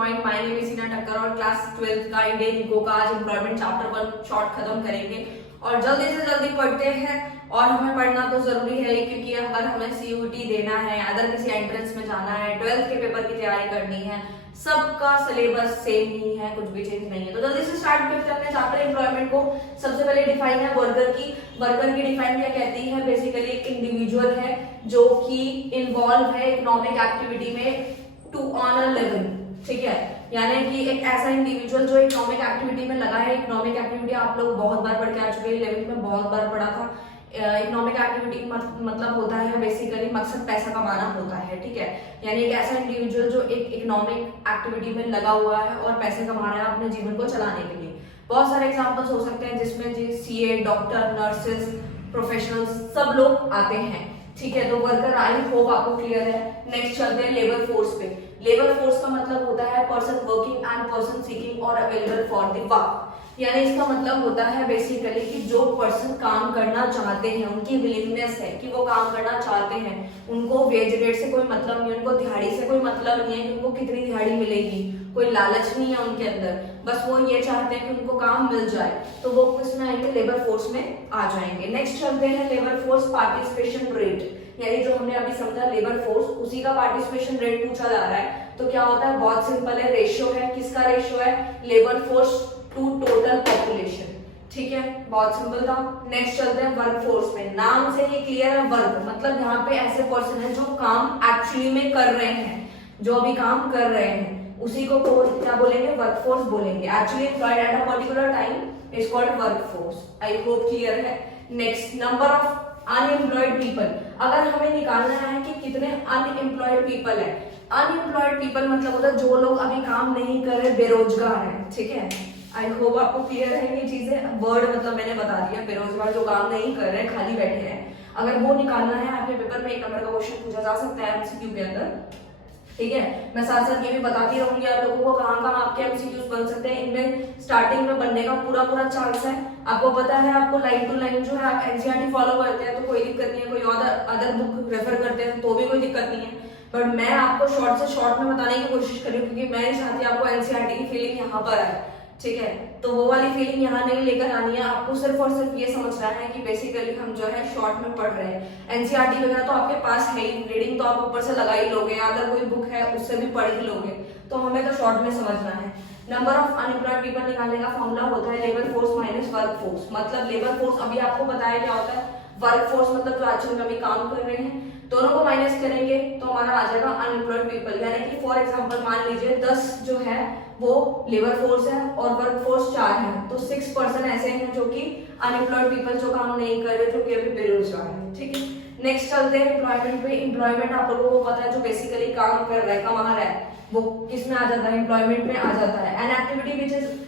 Point. My name is सीना ठक्कर और class 12th का इंडियन इको का आज एम्प्लॉयमेंट चैप्टर 1 शॉर्ट खत्म करेंगे और जल्दी से जल्दी पढ़ते हैं। और हमें पढ़ना तो जरूरी है क्योंकि अगर हमें सीयूटी देना है, अदर किसी एंट्रेंस में जाना है, 12th के पेपर की तैयारी करनी है, सबका सिलेबस सेम ही है, कुछ भी चेंज नहीं है। तो जल्दी से स्टार्ट करते हैं अपने चैप्टर एम्प्लॉयमेंट को। सबसे पहले डिफाइन है वर्कर की। वर्कर की डिफाइन क्या कहती है? बेसिकली एक इंडिविजुअल है जो कि इन्वॉल्व है इकोनॉमिक एक्टिविटी में टू ऑन अ लिविंग, ठीक है। यानी कि एक ऐसा इंडिविजुअल जो इकोनॉमिक एक्टिविटी में लगा है। इकोनॉमिक एक्टिविटी आप लोग बहुत बार पढ़ के आ चुके हैं, 11th में बहुत बार पढ़ा था। इकोनॉमिक एक्टिविटी मतलब होता है बेसिकली मकसद पैसा कमाना होता है, ठीक है। यानी एक ऐसा इंडिविजुअल जो एक इकोनॉमिक एक्टिविटी में लगा हुआ है और पैसे कमा रहा है अपने जीवन को चलाने के लिए। बहुत सारे एग्जांपल्स हो सकते हैं जिसमें सीए, डॉक्टर, नर्सेज, प्रोफेशनल्स सब लोग आते हैं, ठीक है। तो वर्कर आई होप आपको क्लियर है। नेक्स्ट चलते हैं लेबर फोर्स पे। लेबर फोर्स का मतलब होता है person working and person seeking और अवेलेबल फॉर द वर्क। यानी इसका मतलब होता है बेसिकली कि जो पर्सन काम करना चाहते हैं, उनकी विलिंगनेस है कि वो काम करना चाहते हैं, उनको वेज रेट से कोई मतलब नहीं है, उनको दिहाड़ी से कोई मतलब नहीं है कि उनको कितनी दिहाड़ी मिलेगी, कोई लालच नहीं है उनके अंदर, बस वो ये चाहते हैं कि उनको काम मिल जाए। तो वो किसमें आएंगे? लेबर फोर्स में आ जाएंगे। नेक्स्ट चलते हैं लेबर फोर्स पार्टिसिपेशन रेट। यानी जो हमने अभी समझा लेबर फोर्स, उसी का पार्टिसिपेशन रेट पूछा जा रहा है। तो क्या होता है? बहुत सिंपल है, रेशियो है। किसका रेशियो है? Labour force to total population, ठीक है, बहुत सिंपल था। नेक्स्ट चलते हैं वर्क फोर्स में। नाम से ही क्लियर है, वर्क मतलब यहाँ पे ऐसे पर्सन है जो काम एक्चुअली में कर रहे हैं, जो अभी काम कर रहे हैं, उसी को क्या बोलेंगे? वर्क फोर्स बोलेंगे। Actually employed at a particular time is called workforce. I hope clear है। Next, number of unemployed people. अगर हमें निकालना है कि कितने अनएम्प्लॉयड पीपल है, अनएम्प्लॉयड पीपल मतलब होता है जो लोग अभी काम नहीं कर रहे, बेरोजगार है, ठीक है। आई होप आपको क्लियर है ये चीजें। वर्ड मतलब मैंने बता दिया, बेरोजगार जो काम नहीं कर रहे, खाली बैठे हैं। अगर वो निकालना है आपके पेपर में 1 नंबर का क्वेश्चन पूछा जा सकता है एमसीक्यू के अंदर, ठीक है। मैं साथ साथ ये भी बताती रहूंगी आप लोगों को कहाँ कहाँ आपके एमसीक्यूज बन सकते हैं। इनमें स्टार्टिंग में बनने का पूरा चांस है। आपको पता है, आपको लाइन टू लाइन जो है आप एनसीईआरटी फॉलो करते हैं तो कोई दिक्कत नहीं है, कोई अदर बुक रेफर करते हैं तो भी कोई दिक्कत नहीं है। बट मैं आपको शॉर्ट से शॉर्ट में बताने की कोशिश कर रही हूँ क्योंकि मैं नहीं चाहती आपको एनसीईआरटी की फीलिंग यहाँ पर आए, ठीक है। तो वो वाली फीलिंग यहाँ नहीं लेकर आनी है। आपको सिर्फ और सिर्फ ये समझना है कि बेसिकली हम जो है शॉर्ट में पढ़ रहे हैं। एनसीईआरटी वगैरह तो आपके पास है ही, रीडिंग तो आप ऊपर से लगा ही लोगे, अगर कोई बुक है उससे भी पढ़ ही लोगे, तो हमें तो शॉर्ट में समझना है। नंबर ऑफ अनएम्प्लॉयड पीपल निकालने का फॉर्मूला होता है labour force minus work force. मतलब लेबर फोर्स अभी आपको बताया क्या होता है, वर्क फोर्स मतलब जो एक्चुअल में अभी काम कर रहे हैं, दोनों को माइनस करेंगे तो हमारा आ जाएगा अनएम्प्लॉयड पीपल। यानी कि फॉर एग्जांपल मान लीजिए 10 जो है वो लेबर फोर्स है और वर्क फोर्स 4 है, तो 6% ऐसे हैं जो कि अनएम्प्लॉयड पीपल जो काम नहीं कर रहे, जो कि अभी बेरोजगार है, ठीक है। नेक्स्ट चलते हैं एम्प्लॉयमेंट पे। एम्प्लॉयमेंट आप लोगों को पता है जो बेसिकली काम कर रहा है, कमा रहा है, वो किस में आ जाता है? एम्प्लॉयमेंट में आ जाता है। An activity which is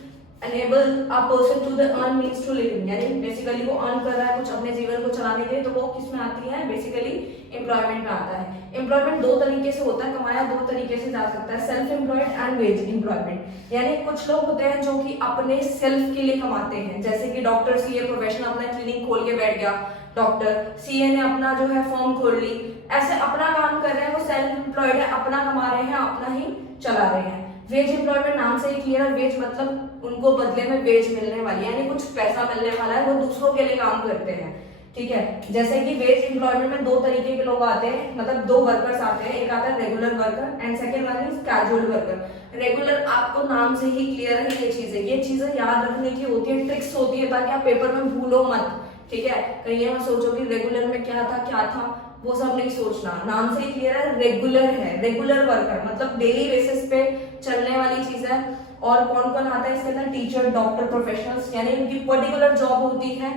enable a person to the earn means to living, यानी बेसिकली वो अर्न कर रहा है कुछ अपने जीवन को चलाने के लिए, तो वो किस में आती है? बेसिकली एम्प्लॉयमेंट में आता है। एम्प्लॉयमेंट 2 तरीके से होता है, कमाया 2 तरीके से जा सकता है, self employed and veg employment. यानी कुछ लोग होते हैं जो कि अपने सेल्फ के लिए कमाते हैं, जैसे कि डॉक्टर सीए प्रोफेशनल अपना क्लिनिक खोल के बैठ गया, डॉक्टर सीए ने अपना जो है फॉर्म खोल ली, ऐसे अपना काम कर रहे हैं, वो सेल्फ एम्प्लॉयड है, अपना कमा रहे हैं, अपना ही चला रहे हैं। वेज एम्प्लॉयमेंट नाम से ही क्लियर है, वेज मतलब उनको बदले में वेज मिलने वाली, यानी कुछ पैसा मिलने वाला है, वो दूसरों के लिए काम करते हैं, ठीक है। जैसे कि वेज एम्प्लॉयमेंट में 2 तरीके के लोग आते हैं, मतलब 2 वर्कर्स आते हैं, एक आता है regular worker and second one is casual worker. Regular आपको नाम से ही क्लियर है ये चीजें याद रखने की होती है, ट्रिक्स होती है ताकि आप पेपर में भूलो मत, ठीक है। कहीं ये मत सोचो कि रेगुलर में क्या था, वो सब नहीं सोचना। नाम से ही क्लियर है, रेगुलर है, रेगुलर वर्कर मतलब डेली बेसिस पे चलने वाली चीज है। और कौन कौन आता है इसके अंदर? टीचर, डॉक्टर, प्रोफेशनल्स, यानी इनकी पर्टिकुलर जॉब होती है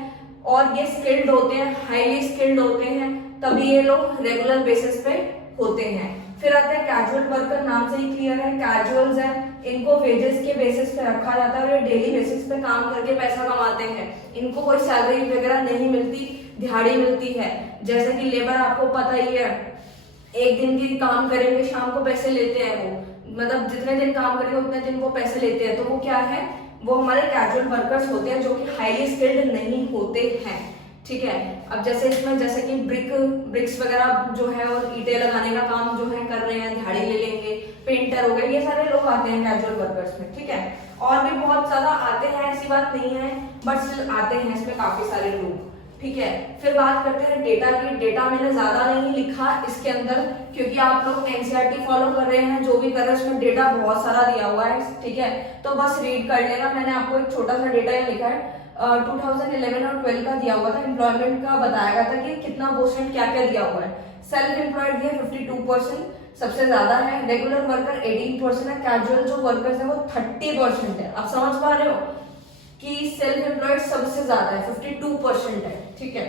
और ये स्किल्ड होते हैं, हाईली स्किल्ड होते हैं, तभी ये लोग रेगुलर बेसिस पे होते हैं। फिर आते हैं कैजुअल वर्कर, नाम से ही क्लियर है, कैजुअल्स है, इनको वेजेस के बेसिस पे रखा जाता है और ये डेली बेसिस पे काम करके पैसा कमाते हैं, इनको कोई सैलरी वगैरह नहीं मिलती, दिहाड़ी मिलती है। जैसे कि लेबर आपको पता ही है, एक दिन की काम करेंगे शाम को पैसे लेते हैं, वो मतलब जितने दिन काम करेंगे उतने दिन वो पैसे लेते हैं, तो वो क्या है? वो हमारे कैजुअल वर्कर्स होते हैं जो कि हाईली स्किल्ड नहीं होते हैं, ठीक है। अब जैसे इसमें जैसे कि ब्रिक्स वगैरह जो है और ईंटें लगाने का काम जो है कर रहे हैं, दिहाड़ी ले लेंगे, पेंटर हो गए, ये सारे लोग आते हैं कैजुअल वर्कर्स में, ठीक है। और भी बहुत ज्यादा आते हैं, ऐसी बात नहीं है, बट स्टिल आते हैं इसमें काफी सारे लोग, ठीक है। फिर बात करते हैं डेटा की। डेटा मैंने ज्यादा नहीं लिखा इसके अंदर, क्योंकि आप लोग एनसीईआरटी फॉलो कर रहे हैं, जो भी कर रहे हैं उसमें डेटा बहुत सारा दिया हुआ है, ठीक है, तो बस रीड कर लेना। मैंने आपको एक छोटा सा डेटा यहाँ लिखा है, 2011 और 12 का दिया हुआ था, एम्प्लॉयमेंट का बताया गया था कि कितना परसेंट क्या क्या दिया हुआ है। सेल्फ एम्प्लॉयड दिया 52%, सबसे ज्यादा है। रेगुलर वर्कर 18% है। कैजुअल जो वर्कर्स है वो 30% है। आप समझ पा रहे हो कि सेल्फ एम्प्लॉयड सबसे ज्यादा है, 52% है, ठीक है।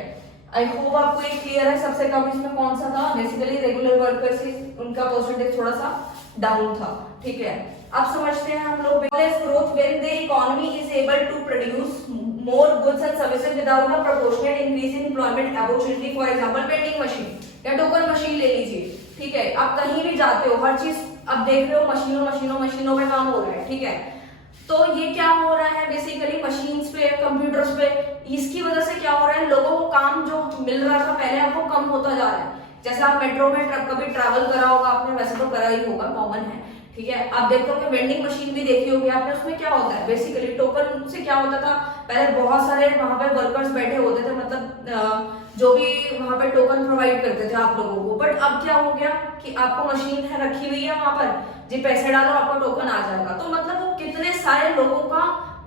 आई होप आपको ये क्लियर है। सबसे कम इसमें कौन सा था, बेसिकली रेगुलर वर्कर्स ही, उनका परसेंटेज थोड़ा सा डाउन था, ठीक है। अब समझते हैं हम लोग growth when the economy is able to produce more goods and services without a proportionate increase in employment opportunity. For example vending machine या टोकन मशीन ले लीजिए, ठीक है। आप कहीं भी जाते हो, हर चीज अब देख रहे हो मशीनों में काम हो रहा है, ठीक है। तो ये क्या हो रहा है, बेसिकली मशीन्स पे, कंप्यूटर्स पे, इसकी वजह से क्या हो रहा है, लोगों को काम जो मिल रहा था पहले अब वो कम होता जा रहा है। जैसे आप मेट्रो में कभी ट्रैवल करा होगा आपने, वैसे तो करा ही होगा, कॉमन है, ठीक है। आप देखोगे वेंडिंग मशीन भी देखी होगी आपने, उसमें क्या होता है, बेसिकली टोकन से क्या होता था, पहले बहुत सारे वहां पे वर्कर्स बैठे होते थे, मतलब जो भी वहां पे टोकन प्रोवाइड करते थे आप लोगों को। बट अब क्या हो गया कि आपको मशीन है रखी हुई है वहां पर, जी पैसे डालो आपको टोकन आ जाएगा। तो मतलब वो कितने सारे लोगों का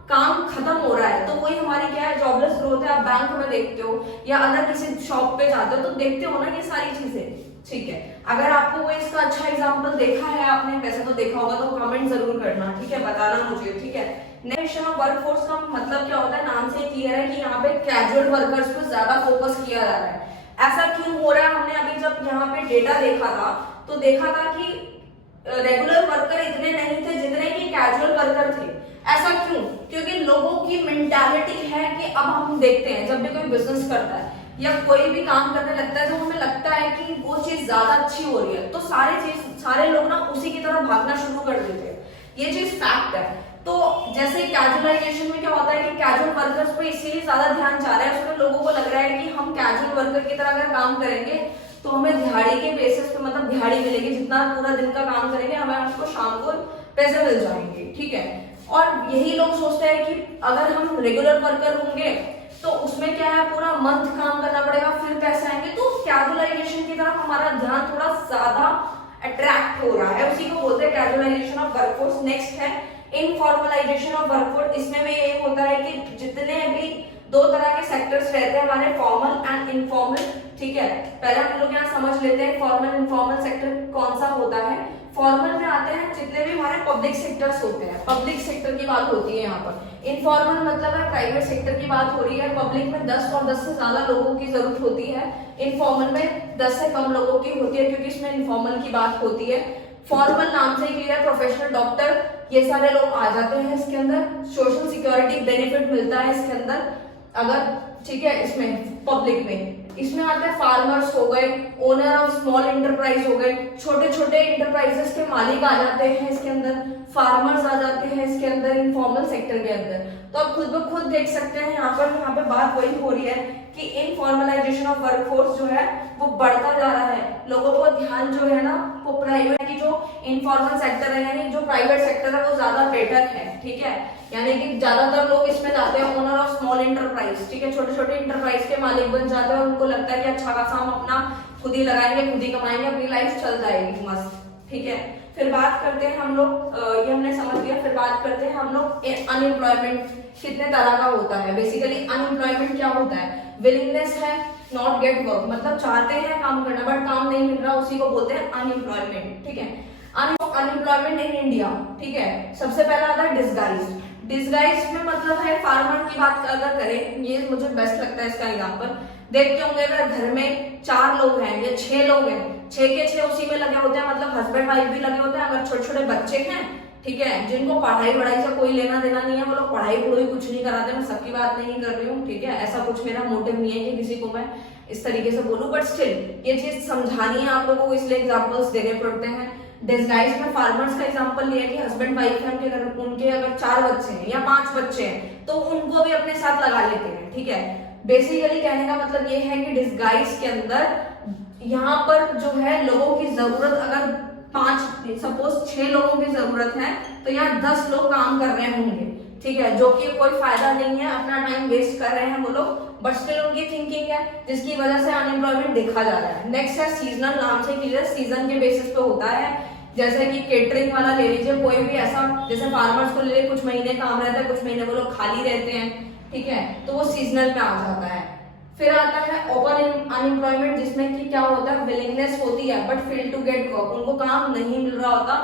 काम खत्म हो रहा है। तो वही हमारी क्या है, जॉबलेस ग्रोथ है। आप बैंक में देखते हो या अदर किसी शॉप पे जाते हो तो देखते हो ना ये सारी चीजें, ठीक है। अगर आपको कोई इसका अच्छा एग्जांपल देखा है आपने, वैसे तो देखा होगा, तो कमेंट जरूर करना, ठीक है, बताना मुझे, ठीक है। नेक्स्ट वर्कफोर्स का मतलब क्या होता है, नाम से क्लियर है कि यहाँ पे कैजुअल वर्कर्स पर ज्यादा फोकस किया जा रहा है। ऐसा क्यों हो रहा है, हमने अभी जब यहाँ पे डेटा देखा था तो देखा था कि रेगुलर वर्कर इतने नहीं थे जितने कि कैजुअल वर्कर थे। ऐसा क्यों, क्योंकि लोगों की मेंटालिटी है कि अब हम देखते हैं जब भी कोई बिजनेस करता है या कोई भी काम करने लगता है तो हमें लगता है कि वो चीज ज्यादा अच्छी हो रही है, तो सारे लोग ना उसी की तरफ भागना शुरू कर देते हैं। ये चीज फैक्ट है। तो जैसे कैजुअलाइजेशन में क्या होता है कि कैजुअल वर्कर्स पे इसीलिए ज्यादा ध्यान जा रहा है, उसमें लोगों को लग रहा है कि हम कैजुअल वर्कर की तरह अगर काम करेंगे तो हमें दिहाड़ी के बेसिस पे, मतलब दिहाड़ी मिलेगी, जितना पूरा दिन का काम करेंगे हमें उसको शाम को पैसे मिल जाएंगे, ठीक है। और यही लोग सोचते हैं कि अगर हम रेगुलर वर्कर होंगे तो उसमें क्या है, पूरा मंथ काम करना पड़ेगा फिर पैसे आएंगे। तो कैजुअलाइजेशन की तरफ हमारा ध्यान थोड़ा ज्यादा अट्रैक्ट हो रहा है, उसी को बोलते हैं कैजुअलाइजेशन ऑफ वर्कफोर्स। नेक्स्ट है इनफॉर्मलाइजेशन ऑफ वर्कफोर्स। इसमें भी ये होता है कि जितने भी दो तरह के सेक्टर्स रहते हैं हमारे, फॉर्मल एंड इनफॉर्मल, ठीक है। पहले हम लोग यहाँ समझ लेते हैं फॉर्मल इनफॉर्मल सेक्टर कौन सा होता है। फॉर्मल में आते हैं जितने भी हमारे पब्लिक सेक्टर्स होते हैं, पब्लिक सेक्टर की बात होती है यहाँ पर। इनफॉर्मल मतलब है प्राइवेट सेक्टर की बात हो रही है। पब्लिक में 10 और 10 से ज्यादा लोगों की जरूरत होती है, इनफॉर्मल में 10 से कम लोगों की होती है, क्योंकि इसमें इनफॉर्मल की बात होती है। फॉर्मल नाम से क्लियर, प्रोफेशनल, डॉक्टर, ये सारे लोग आ जाते हैं इसके अंदर। सोशल सिक्योरिटी बेनिफिट मिलता है इसके अंदर अगर, ठीक है, इसमें पब्लिक में। इसमें आते हैं फार्मर्स हो गए, ओनर ऑफ स्मॉल एंटरप्राइज हो गए, छोटे छोटे एंटरप्राइजेस के मालिक आ जाते हैं इसके अंदर, फार्मर्स आ जाते हैं इसके अंदर, इनफॉर्मल सेक्टर के अंदर। तो आप खुद ब खुद देख सकते हैं यहाँ पे बात वही हो रही है कि इनफॉर्मलाइजेशन ऑफ वर्कफोर्स जो है वो बढ़ता जा रहा है। लोगों को ध्यान जो है ना वो प्राइवेट की जो इनफॉर्मल सेक्टर है, यानी जो प्राइवेट सेक्टर है वो ज्यादा बेटर है, ठीक है। यानी कि ज्यादातर लोग इसमें जाते हैं ओनर ऑफ स्मॉल एंटरप्राइज, ठीक है, छोटे छोटे एंटरप्राइज के मालिक बन जाते हैं। उनको लगता है कि अच्छा खासा हम अपना खुद ही लगाएंगे, खुद ही कमाएंगे, अपनी लाइफ चल जाएगी मस्त, ठीक है। फिर बात करते हैं हम लोग, ये हमने समझ लिया। फिर बात करते हैं हम लोग अनएम्प्लॉयमेंट कितने तरह का होता है। बेसिकली अनएम्प्लॉयमेंट क्या होता है, विलिंगनेस है नॉट गेट वर्क, मतलब चाहते हैं काम करना बट काम नहीं मिल रहा, उसी को बोलते हैं अनएम्प्लॉयमेंट, ठीक है। अनएम्प्लॉयमेंट इन इंडिया, ठीक है। सबसे पहला आता है डिसगाइज। डिसगाइज में मतलब है फार्मर की बात अगर करें, ये मुझे बेस्ट लगता है इसका एग्जांपल। देखते होंगे अगर घर में 4 लोग हैं या 6 लोग हैं, 6 के 6 उसी में लगे होते हैं, मतलब हस्बैंड वाइफ भी लगे होते हैं। अगर छोटे छोटे बच्चे हैं, ठीक है, जिनको पढ़ाई वढ़ाई से कोई लेना देना नहीं है, वो लोग पढ़ाई पढ़ाई कुछ नहीं कराते, मैं सबकी बात नहीं कर रही हूँ, ठीक है। ऐसा कुछ मेरा मोटिव नहीं है कि किसी को मैं इस तरीके से बोलूं, बट स्टिल ये चीज समझानी है आप लोगों को, इसलिए एग्जाम्पल्स देने पड़ते हैं। डिसगाइज में फार्मर्स का एग्जांपल लिया कि हस्बैंड वाइफ है, उनके अगर 4 बच्चे हैं या 5 बच्चे हैं तो उनको भी अपने साथ लगा लेते हैं, ठीक है। बेसिकली कहने का मतलब ये है कि डिसगाइज के अंदर यहाँ पर जो है लोगों की जरूरत अगर 5 सपोज 6 लोगों की जरूरत है, तो यहाँ 10 लोग काम कर रहे होंगे, ठीक है, जो कि कोई फायदा नहीं है, अपना टाइम वेस्ट कर रहे हैं वो लोग, बट स्टिल उनकी थिंकिंग है, जिसकी वजह से अनएम्प्लॉयमेंट देखा जा रहा है। नेक्स्ट है सीजनल, नाम से क्लियर, सीजन के बेसिस पे होता है, जैसे कि केटरिंग वाला ले लीजिए, कोई भी ऐसा, जैसे फार्मर्स को ले लीजिए, कुछ महीने काम रहता है, कुछ महीने वो लोग खाली रहते हैं, ठीक है, तो वो सीजनल में आ जाता है। फिर आता है ओपन अनएम्प्लॉयमेंट, जिसमें कि क्या होता है, विलिंगनेस होती है but fail to get work, उनको काम नहीं मिल रहा होता,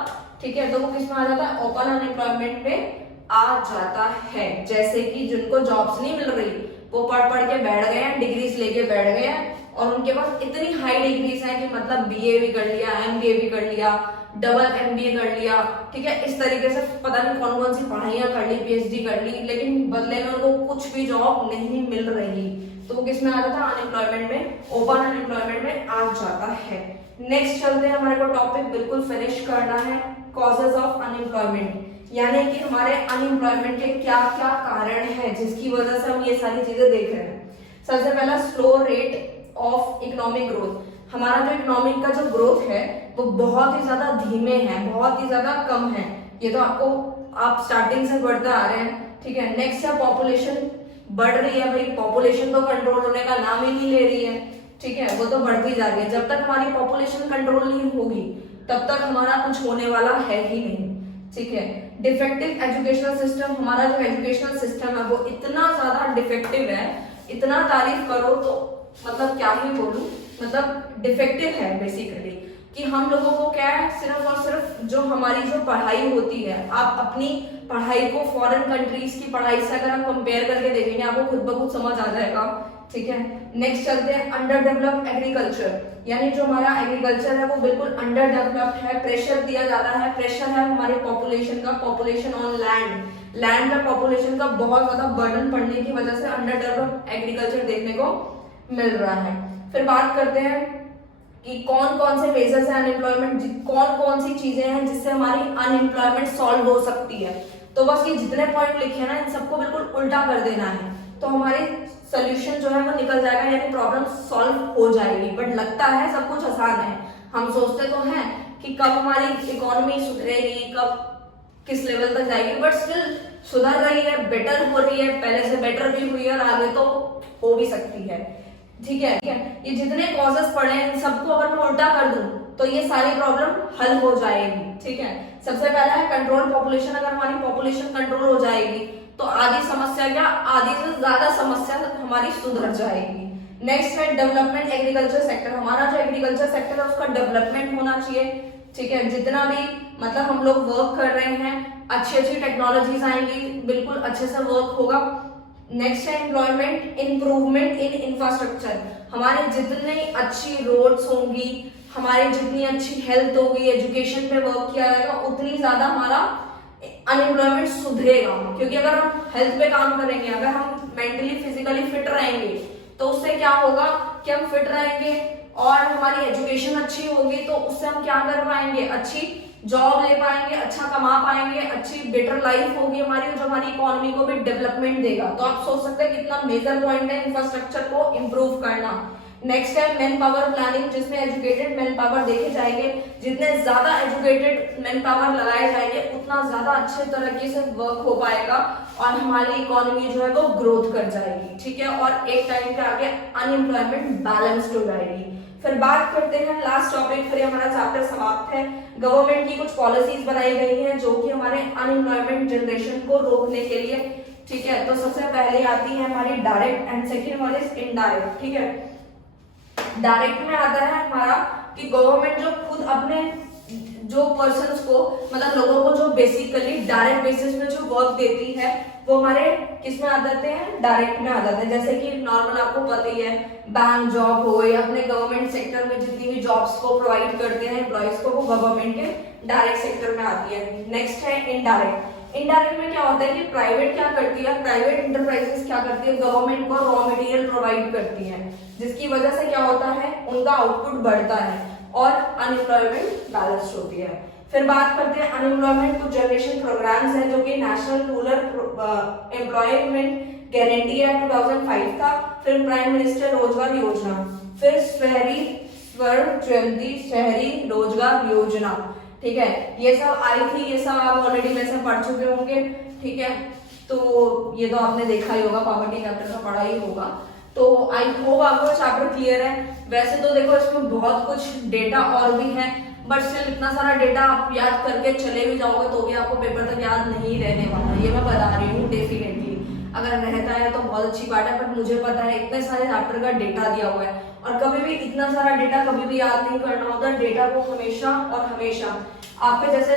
ठीक है, तो वो किस में आ जाता है, ओपन अनएम्प्लॉयमेंट में आ जाता है। जैसे कि जिनको जॉब्स नहीं मिल रही, वो पढ़ पढ़ के बैठ गए हैं, डिग्रीज लेके बैठ गए हैं, और उनके पास इतनी हाई डिग्रीज हैं कि मतलब बीए भी कर लिया, एमबीए भी कर लिया, डबल एमबीए कर लिया, ठीक है, इस तरीके से पता नहीं कौन कौन सी पढ़ाइयां कर ली, पीएचडी कर ली, लेकिन बदले में उनको कुछ भी जॉब नहीं मिल रही, तो वो किस में आ जाता है, अनएम्प्लॉयमेंट में, ओपन अनएम्प्लॉयमेंट में आ जाता है। नेक्स्ट चलते हैं, हमारे को टॉपिक बिल्कुल फिनिश करना है, कॉजेज ऑफ अनएम्प्लॉयमेंट, यानी कि हमारे अनएम्प्लॉयमेंट के क्या क्या कारण है जिसकी वजह से हम ये सारी चीजें देख रहे हैं। सबसे पहला, slow rate of economic growth, हमारा जो इकोनॉमिक का जो ग्रोथ है वो बहुत ही ज्यादा धीमे है, बहुत ही ज्यादा कम है, ये तो आपको आप स्टार्टिंग से बढ़ते आ रहे हैं, ठीक है। नेक्स्ट है पॉपुलेशन बढ़ रही है, भाई पॉपुलेशन तो कंट्रोल होने का नाम ही नहीं ले रही है, ठीक है, वो तो बढ़ती जा रही है, जब तक हमारी पॉपुलेशन कंट्रोल नहीं होगी तब तक हमारा कुछ होने वाला है ही नहीं, ठीक है। डिफेक्टिव एजुकेशनल सिस्टम, हमारा जो एजुकेशनल सिस्टम है वो इतना ज्यादा डिफेक्टिव है, इतना तारीफ करो तो मतलब क्या ही बोलूं, मतलब डिफेक्टिव है बेसिकली, कि हम लोगों को क्या है, सिर्फ और सिर्फ जो हमारी जो पढ़ाई होती है, आप अपनी पढ़ाई को फॉरेन कंट्रीज की पढ़ाई से अगर आप कंपेयर करके देखेंगे, आपको खुद ब खुद समझ आ जाएगा, ठीक है। नेक्स्ट चलते हैं अंडर डेवलप्ड एग्रीकल्चर, यानी जो हमारा एग्रीकल्चर है वो बिल्कुल अंडर डेवलप्ड है, प्रेशर दिया जाता है, प्रेशर है हमारी पॉपुलेशन का, पॉपुलेशन ऑन लैंड, लैंड का पॉपुलेशन का बहुत ज्यादा बर्डन पड़ने की वजह से अंडर डेवलप्ड एग्रीकल्चर देखने को मिल रहा है। फिर बात करते हैं कि कौन कौन से मेजर्स है अनएम्प्लॉयमेंट, कौन कौन सी चीजें हैं जिससे हमारी अनएम्प्लॉयमेंट सॉल्व हो सकती है, तो बस ये जितने पॉइंट लिखे हैं ना, इन सबको बिल्कुल उल्टा कर देना है, तो हमारी सोल्यूशन जो है वो निकल जाएगा, यानी प्रॉब्लम सॉल्व हो जाएगी। बट लगता है सब कुछ आसान है, हम सोचते तो हैं कि कब हमारी इकोनॉमी सुधरेगी, कब किस लेवल तक जाएगी, बट स्टिल सुधर रही है, बेटर हो रही है, पहले से बेटर भी हुई है, और आगे तो हो भी सकती है, ठीक है, ठीक है। ये जितने कॉजेस पड़े हैं इन सबको अगर मैं उल्टा कर दूं तो ये सारी प्रॉब्लम हल हो जाएगी, ठीक है। सबसे पहला है कंट्रोल पॉपुलेशन, अगर हमारी पॉपुलेशन कंट्रोल हो जाएगी तो आधी समस्या क्या, आधी से ज्यादा समस्या हमारी सुधर जाएगी। नेक्स्ट है डेवलपमेंट एग्रीकल्चर सेक्टर, हमारा जो एग्रीकल्चर सेक्टर है उसका डेवलपमेंट होना चाहिए, ठीक है, जितना भी मतलब हम लोग वर्क कर रहे हैं, अच्छी अच्छी टेक्नोलॉजीज आएंगी, बिल्कुल अच्छे से वर्क होगा। नेक्स्ट है एम्प्लॉयमेंट इंप्रूवमेंट इन इंफ्रास्ट्रक्चर, हमारी जितनी अच्छी रोड्स होंगी, हमारी जितनी अच्छी हेल्थ होगी, एजुकेशन पे वर्क किया जाएगा, उतनी ज्यादा हमारा अनएम्प्लॉयमेंट सुधरेगा, क्योंकि अगर हम हेल्थ पे काम करेंगे, अगर हम मेंटली फिजिकली फिट रहेंगे तो उससे क्या होगा कि हम फिट रहेंगे, और हमारी एजुकेशन अच्छी होगी तो उससे हम क्या कर पाएंगे, अच्छी जॉब ले पाएंगे, अच्छा कमा पाएंगे, अच्छी बेटर लाइफ होगी हमारी, जो हमारी इकोनॉमी को भी डेवलपमेंट देगा। तो आप सोच सकते हैं कितना मेजर पॉइंट है इंफ्रास्ट्रक्चर को इम्प्रूव करना। नेक्स्ट है मैन पावर प्लानिंग, जिसमें एजुकेटेड मैन पावर देखे जाएंगे, जितने ज्यादा एजुकेटेड मैन पावर लगाए जाएंगे उतना ज्यादा अच्छे तरीके से वर्क हो पाएगा और हमारी इकोनॉमी जो है वो ग्रोथ कर जाएगी, ठीक है, और एक टाइम पे आगे अनएम्प्लॉयमेंट बैलेंस्ड हो जाएगी। फिर बात करते हैं लास्ट टॉपिक, फिर हमारा चैप्टर समाप्त है। गवर्नमेंट की कुछ पॉलिसीज बनाई गई हैं जो कि हमारे अनएम्प्लॉयमेंट जनरेशन को रोकने के लिए, ठीक है। तो सबसे पहले आती है हमारी direct and second one is indirect, ठीक है। डायरेक्ट में आता है हमारा कि गवर्नमेंट जो खुद अपने जो पर्सन्स को, मतलब लोगों को जो बेसिकली डायरेक्ट बेसिस में जो वर्क देती है वो हमारे किस में आ जाते हैं, डायरेक्ट में आ जाते हैं। जैसे कि नॉर्मल आपको पता ही है, बैंक जॉब हो या अपने गवर्नमेंट सेक्टर में जितनी भी जॉब्स को प्रोवाइड करते हैं एम्प्लॉइज को, वो गवर्नमेंट के डायरेक्ट सेक्टर में आती है। नेक्स्ट है इनडायरेक्ट। इनडायरेक्ट में क्या होता है कि प्राइवेट क्या करती है, प्राइवेट इंटरप्राइजेस क्या करती है, गवर्नमेंट को रॉ मटेरियल प्रोवाइड करती है, जिसकी वजह से क्या होता है, उनका आउटपुट बढ़ता है और अनएम्प्लॉयमेंट बैलेंस होती है। फिर बात करते हैं अनएम्प्लॉयमेंट कुछ जनरेशन प्रोग्राम्स हैं जो कि नेशनल रूरल एम्प्लॉयमेंट गारंटी है 2005 का, फिर प्राइम मिनिस्टर रोजगार योजना, फिर शहरी स्वर जयंती शहरी रोजगार योजना। ठीक है, ये सब आई थी, ये सब आप ऑलरेडी वैसे पढ़ चुके होंगे। ठीक है, तो ये तो आपने देखा ही होगा, पॉवर्टी चैप्टर का पढ़ा ही होगा। तो आई होप आपको चैप्टर क्लियर है। वैसे तो देखो इसमें बहुत कुछ डेटा और भी है, बट स्टिल इतना सारा डेटा आप याद करके चले भी जाओगे तो भी आपको पेपर तक याद नहीं रहने वाला, ये मैं बता रही हूँ डेफिनेटली। अगर रहता है तो बहुत अच्छी बात है, बट मुझे पता है इतने सारे चैप्टर का डेटा दिया हुआ है और कभी भी इतना सारा डेटा कभी भी याद नहीं करना होता। डेटा को हमेशा और हमेशा आपके जैसे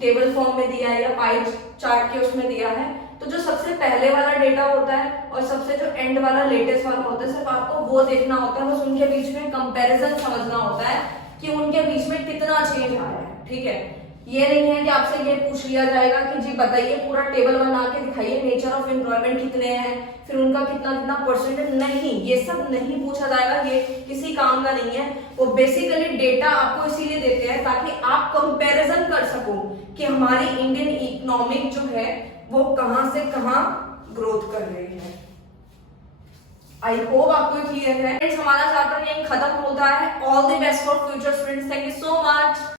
टेबल फॉर्म में दिया है या पाई चार्ट के उसमें दिया है, तो जो सबसे पहले वाला डेटा होता है और सबसे जो एंड वाला लेटेस्ट वाला होता है, सिर्फ आपको वो देखना होता है, बस उनके बीच में कंपैरिजन समझना होता है कि उनके बीच में कितना चेंज आया है। ठीक है, ये नहीं है कि आपसे ये पूछ लिया जाएगा कि जी बताइए पूरा टेबल बना के दिखाइए नेचर ऑफ एनवायरनमेंट कितने हैं, फिर उनका कितना कितना परसेंटेज, नहीं, ये सब नहीं पूछा जाएगा, ये किसी काम का नहीं है। वो बेसिकली डेटा आपको इसीलिए देते हैं ताकि आप कंपैरिजन कर सको कि हमारी इंडियन इकोनॉमिक जो है वो कहां से कहां ग्रोथ कर रही है। आई होप आपको क्लियर है। हमारा चैप्टर यहीं खत्म होता है। All the best for future students, thank you so much.